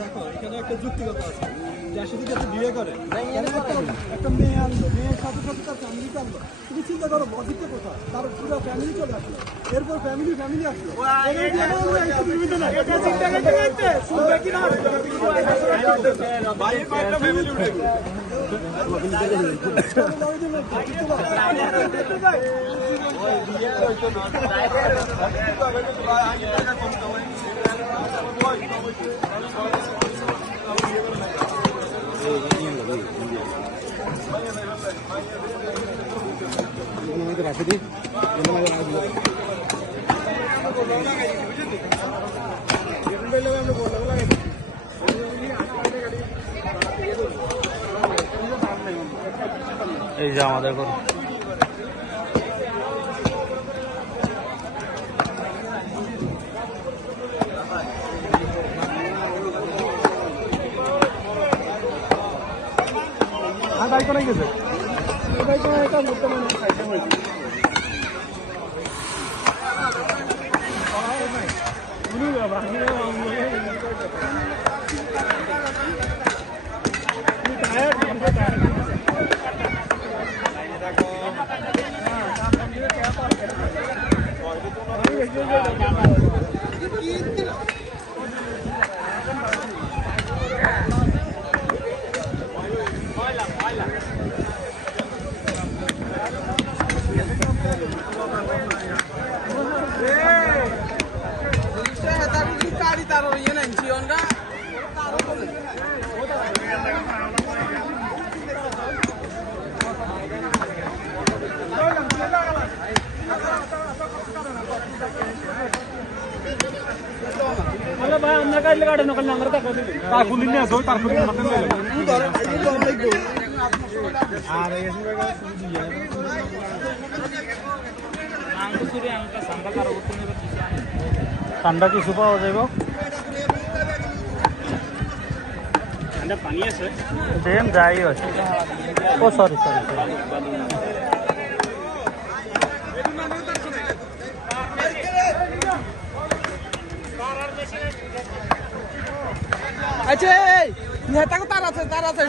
দেখো এখানে একটা যুক্তিগত আছে, যার সাথে যাতে বিয়ে করে একটা মেয়ে আনলো, মেয়ের সাথে সাথে তার ফ্যামিলিকে আনলো। তুমি চিন্তা করো লজিকটা কোথায়, তার পুরো ফ্যামিলি চলে আসলো, এরপর ফ্যামিলি আসলো। রাখে দিই এই যে আমাদের ঘর বাইক করে গেছে, বাইক করে এটা বর্তমানে সাইডে হয়েছে। ঠান্ডা কিছু পাওয়া যাবে? পানি আছে দেখেন যাই আছে। ও সরি সরি আচ্ছা তার আছে